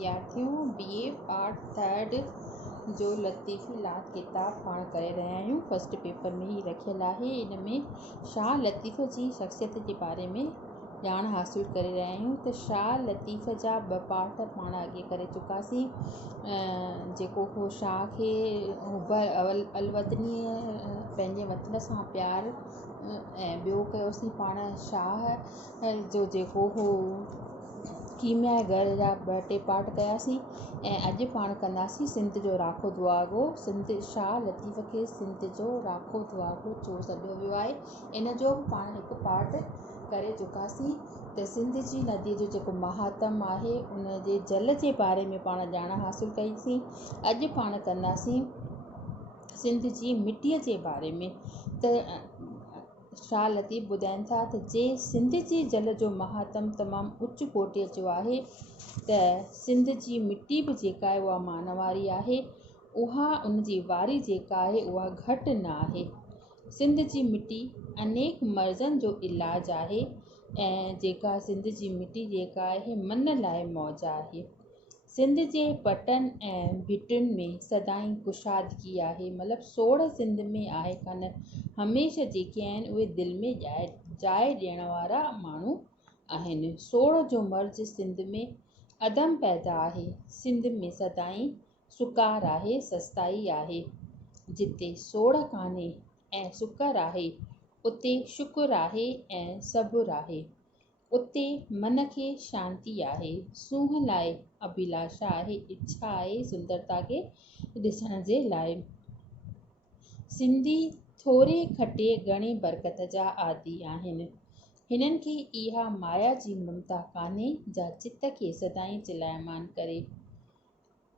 विद्यार्थियों BA part 3 जो लतीफ़ी लात किताब पाण करे रहिया आहियूं। फर्स्ट पेपर में ही रखियल आहे। इन में शाह लतीफ़ जी शख़्सियत जे बारे में ॼाण हासिल करे रहिया आहियूं। त शाह लतीफ़ जा 2 पार्ट पाण अॻे करे चुकासीं। जेको हो शाह खे अलवतनी पंहिंजे वतन सां प्यार ऐं ॿियो कयोसीं पाण शाह जो जेको हो कीमिया घर जा 2-3 पार्ट कयासीं। ऐं अॼु पाण कंदासीं सिंध जो राखो दुआगो। शाह लतीफ़ खे सिंध जो राखो दुआगो छो सॾियो वियो आहे, इन जो बि पाण हिकु पार्ट करे चुकासीं। त सिंध जी नदीअ जो जेको महात्म आहे उन जे जल जे बारे में पाण ॼाण हासिल कईसीं। अॼु पाण कंदासीं सिंध जी मिटीअ जे बारे में। त शाह लतीफ़ ॿुधाइनि था त जे सिंध जे जल जो महात्म तमामु उच कोटीअ जो आहे त सिंध जी मिटी बि जेका आहे उहा मान वारी आहे। उहा उन जी वारी जेका आहे उहा घटि न आहे। सिंध जी मिटी अनेक मर्ज़नि जो इलाजु आहे ऐं जेका सिंध जी मिटी जेका आहे मन लाइ मौज आहे। सिंध जे पटनि ऐं भिटियुनि में सदाईं कुशादगी आहे। मतिलबु सोढ़ सिंध में आहे कान, हमेशह जेके आहिनि उहे दिलि में जाइ ॾियण वारा माण्हू आहिनि। सोढ़ जो मर्ज़ सिंध में अदम पैदा आहे। सिंध में सदाईं सुकार आहे, सस्ताई आहे। जिते सोढ़ कान्हे ऐं सुकर आहे उते शुकुर आहे ऐं सबुर आहे। उते मन खे शांती आहे, सूंह लाइ अभिलाषा आहे, इच्छा आहे सुंदरता खे ॾिसण जे लाइ। सिंधी थोरे खटे घणे बरकत जा आदि आहिनि। हिननि खे इहा माया जी ममता कान्हे जा चित खे सदाईं चिलायमान करे।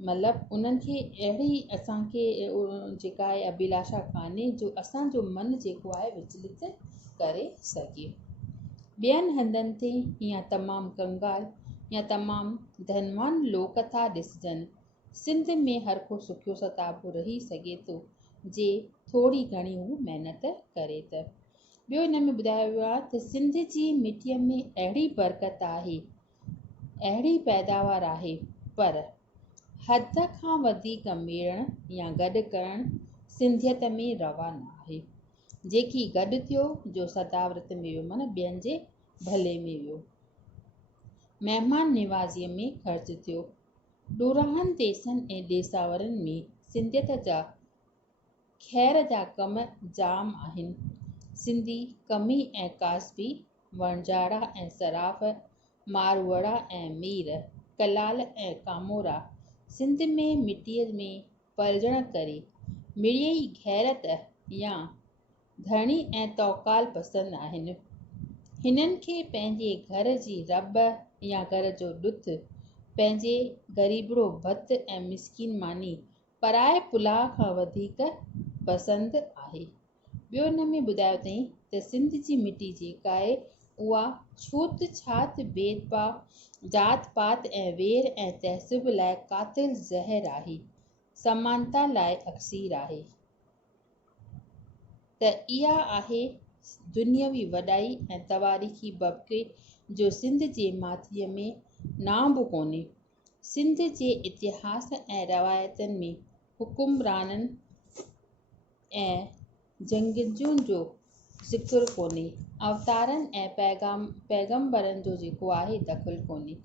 मतिलबु उन्हनि खे अहिड़ी असांखे जेका आहे अभिलाषा कान्हे जो असांजो मन जेको आहे विचलित करे सघे। ॿियनि हंधनि ते या तमामु कंगाल या तमामु धनवान लोक था ॾिसजनि। सिंध में हर को सुखियो सताबो रही सघे थो जे थोरी घणी हू महिनत करे त। ॿियो हिन में ॿुधायो वियो आहे त सिंध जी मिटीअ में अहिड़ी बरकत आहे, अहिड़ी पैदावार आहे, पर हद खां वधीक मेड़ण या गॾु करणु सिंधियत में रवा न आहे। जेकी गॾु थियो जो सदावृत में वियो, माना ॿियनि जे भले में वियो। महिमान निवाज़ीअ में ख़र्च थियो। ॾोराहनि देसनि ऐं ॾेसावरनि में सिंधियत जा ख़ैर जा कम जाम आहिनि। सिंधी कमी ऐं कास्बी, वणजारा ऐं सराफ, मारवड़ा ऐं मीर, कलाल ऐं कामोरा सिंध में मिटीअ में पलजण करे मिड़ियई गैरत या धरणी ऐं तौकाल पसंदि आहिनि। हिननि खे पंहिंजे घर जी रब या घर जो ॾुध, पंहिंजे ग़रीबड़ो भत ऐं मिसकीन मानी पराए पुलाउ खां वधीक पसंदि आहे। ॿियो हिन में ॿुधायो अथई त सिंध जी मिटी जेका आहे उहा छूत छात भेदभाव, जात पात ऐं वेर ऐं तहज़ुब लाइ कातिल ज़हर आहे, समानता लाइ अक्सीर आहे। त इहा आहे दुनियावी वॾाई ऐं तवारीख़ी बबके जो सिंध जे माथीअ में नाम बि कोन्हे। सिंध जे इतिहास ऐं रवायतनि में हुकुमराननि ऐं जंगजुनि जो ज़िक्र कोन्हे। अवतारनि ऐं पैगंबरनि जो जेको आहे दख़ल कोन्हे।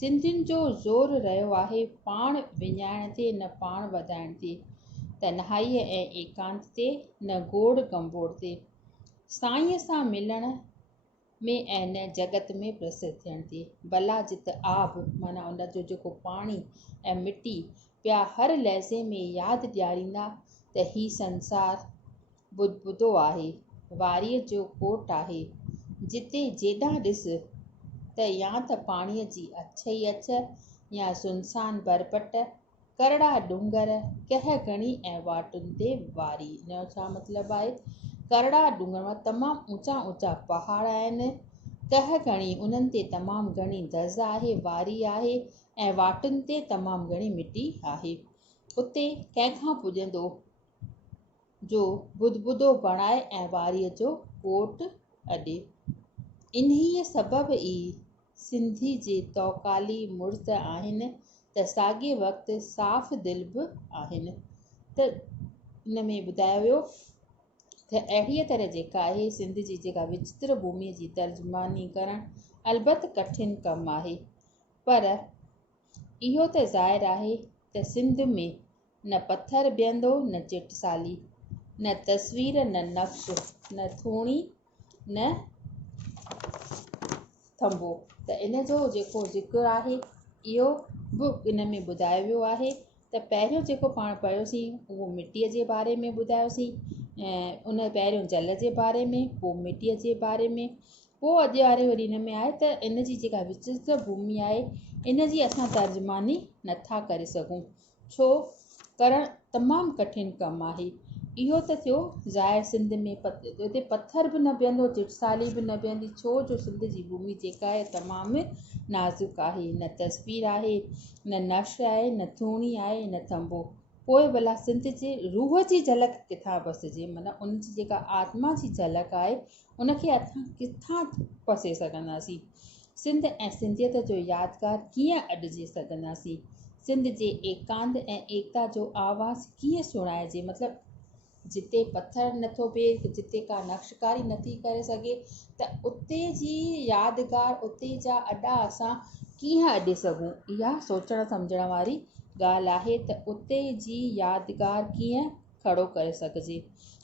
सिंधियुनि जो ज़ोर रहियो आहे पाण विञाइण ते न पाण वधाइण ते, तन्हाईअ ऐं एकांत ते न गोड़ गंभोड़ ते, साईंअ सां मिलण में ऐं न जगत में प्रसिद्ध थियण ते। भला जित आब माना उन जो जेको पाणी ऐं मिटी पिया हर लहज़े में यादि ॾियारींदा त ही संसार बुदबुदो आहे, वारीअ जो कोट आहे, जिते जेॾां ॾिस त या त पाणीअ जी अछ ई अछ या सुनसान बरपट, करड़ा डूंगर, कह घणी ऐं वाटुनि ते वारी। इन जो छा मतिलबु आहे? करड़ा डूंगर तमामु ऊचा ऊचा पहाड़ आहिनि, कह घणी उन्हनि ते तमामु घणी धज़ आहे, वारी आहे ऐं वाटुनि ते तमामु घणी मिटी आहे। उते कंहिंखां पुॼंदो जो बुदबुदो बणाए ऐं वारीअ जो कोट अॾे। इन्हीअ सबबु ई सिंधी जे तौकाली मुर्स आहिनि त साॻे वक़्तु साफ़ दिलि बि आहिनि। त हिन में ॿुधायो वियो त अहिड़ीअ तरह जेका आहे सिंध जी जेका विचित्र भूमीअ जी तर्जुमानी करणु अलबत कठिन कमु आहे, पर इहो त ज़ाहिर आहे त सिंध में न पथर बीहंदो न चिटसाली, न तस्वीर न नक्श, न थूणी न थंबो। त इन जो जेको ज़िक्र आहे इहो बि इन में ॿुधायो वियो आहे। त पहिरियों जेको पाण पढ़ियोसीं उहो मिटीअ जे बारे में ॿुधायोसीं, ऐं उन पहिरियों जल जे बारे में, पोइ मिटीअ जे बारे में, पोइ अॼु वारे वरी इन में आहे त इन जी जेका विचित्र भूमि आहे इन जी असां तर्जुमानी नथा करे सघूं, छो करणु तमामु कठिन कमु आहे। इहो त थियो ज़ाहिर सिंध में हिते पथर बि न बीहंदो, चिटसाली बि न बीहंदी, छो जो सिंध जी भूमि जेका आहे तमामु नाज़ुक आहे, न तस्वीर आहे, न नक्श आहे, न थूणी आहे, न थंबो। पोइ भला सिंध जे रूह जी झलक किथां पसिजे, मतिलबु उन जी जेका आत्मा जी झलक आहे उनखे असां किथां पसे सघंदासीं। सिंध ऐं सिंधियत जो यादगार कीअं अॾिजे सघंदासीं, सिंध जे एकांत ऐं एकता जो आवाज़ कीअं सुणाइजे, मतिलबु जिते पथर नथो बीहे, जिते का नक्शकारी नथी करे सघे, त उते जी यादगार, उते जा अॾा असां कीअं अॾे सघूं, इहा सोचणु सम्झण वारी ॻाल्हि आहे। त उते जी यादगार कीअं खड़ो करे सघिजे।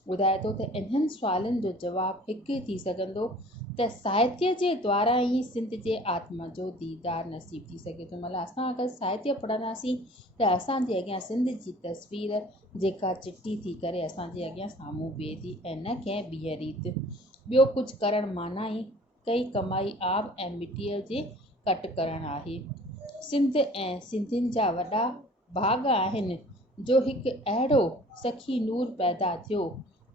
ॿुधाए थो त इन्हनि सुवालनि जो जवाबु हिकु ई थी सघंदो त साहित्य जे द्वारा ई सिंध जे आत्मा जो दीदार नसीब थी सघे थो। मतिलबु असां अगरि साहित्य पढ़ंदासीं त असांजे अॻियां सिंध जी तस्वीर जेका चिटी थी करे असांजे अॻियां साम्हूं बीहे थी, ऐं न कंहिं ॿीअ रीति। ॿियो कुझु करणु माना ई कई कमाई आब ऐं मिटीअ जे कट करणु आहे। सिंध ऐं सिंधियुनि जा वॾा भाॻ आहिनि जो हिकु अहिड़ो सखी नूर पैदा थियो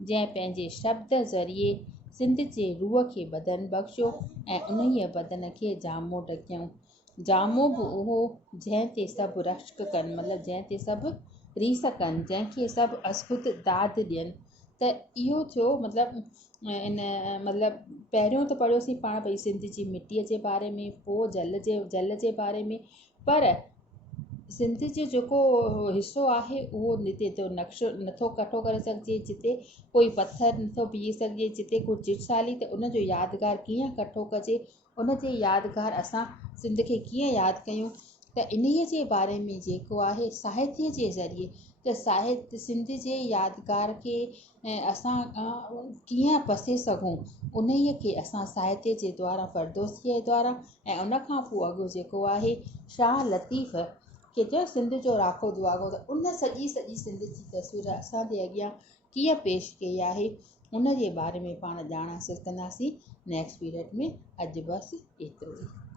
जंहिं पंहिंजे शब्द ज़रिए सिंध जे रूह खे बदन बख़्शियो ऐं उन्हीअ बदन खे जामो ढकियऊं। जामो बि उहो जंहिं ते सभु रश्क कनि, मतिलबु जंहिं ते सभु रीस कनि, जंहिंखे सभु अस्खुत दाद ॾियनि। त इहो थियो मतिलबु इन मतिलबु पहिरियों त पढ़ियोसीं पाण भई सिंध जी मिटीअ जे बारे में, पोइ जल जे बारे में, पर सिंध जो जेको हिसो आहे उहो हिते तो नक्श नथो कठो करे सघिजे, जिते कोई पथर नथो बीहे सघिजे, जिते कोई चिटसाली, त उन जो यादगार कीअं कठो कजे, उन जे यादगार असां सिंध खे कीअं यादि कयूं। त इन्हीअ जे बारे में जेको आहे साहित्य जे ज़रिए, त साहित्य सिंध जे यादगार खे असां कीअं पसे सघूं, उन्हीअ खे असां साहित्य जे द्वारा, फ़रदोसीअ जे द्वारा, ऐं उन खां पोइ अॻो जेको आहे शाह लतीफ़ के चयो सिंध जो राखो दुआगो, त उन सॼी सिंध जी तस्वीर असांजे अॻियां कीअं पेश कई आहे उन जे बारे में पाण ॼाण हासिलु कंदासीं नेक्स्ट पीरियड में। अॼु बसि एतिरो ई।